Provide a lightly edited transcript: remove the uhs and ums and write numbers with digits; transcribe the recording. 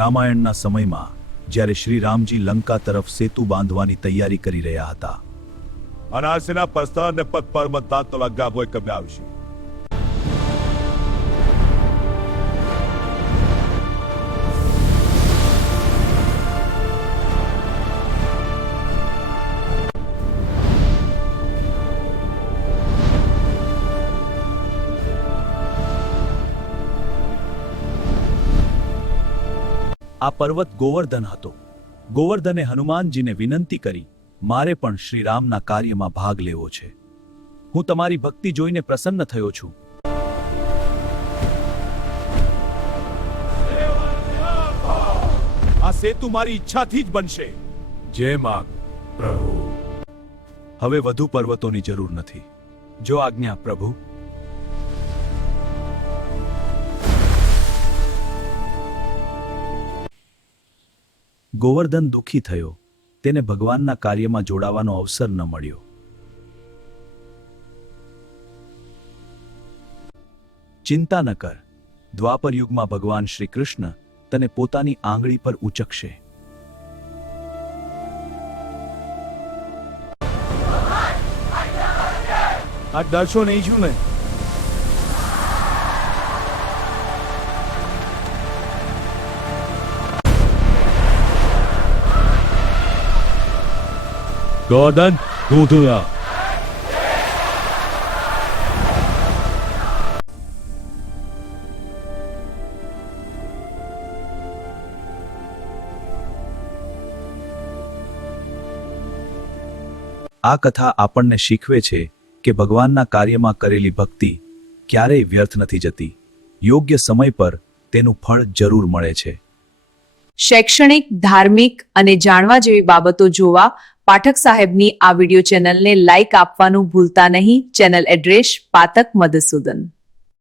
રામાયણના સમયમાં જ્યારે શ્રી રામજી લંકા તરફ સેતુ બાંધવાની તૈયારી કરી રહ્યા હતા અને આ સેના પ્રસ્થાનને પથ પર મતદાન લગા હોય કમે આવશે. આ પર્વત ગોવર્ધન હતો. ગોવર્ધને હનુમાનજીને વિનંતી કરી, મારે પણ શ્રીરામના કાર્યમાં ભાગ લેવો છે. હું તમારી ભક્તિ જોઈને પ્રસન્ન થયો છું. આ સેતુ મારી ઈચ્છાથી જ બનશે. જય માગ પ્રભુ. હવે વધુ પર્વતોની જરૂર નથી. જો આજ્ઞા પ્રભુ. ગોવર્ધન દુઃખી થયો. તેને ભગવાનના કાર્યમાં જોડાવાનો અવસર ન મળ્યો. ચિંતા ન કર. દ્વાપર યુગમાં ભગવાન શ્રી કૃષ્ણ તને પોતાની આંગળી પર ઉચકશે. આ ડરશો નહીં છું ને. ગોવર્ધન ગોધુરા. આ કથા આપણને શીખવે છે કે ભગવાનના કાર્યમાં કરેલી ભક્તિ ક્યારેય વ્યર્થ નથી જતી. યોગ્ય સમય પર તેનું ફળ જરૂર મળે છે. શૈક્ષણિક, ધાર્મિક અને જાણવા જેવી બાબતો જોવા પાઠક સાહેબની આ વિડિયો ચેનલને લાઇક આપવાનું ભૂલતા નહીં. Channel address Pathak Madhusudan.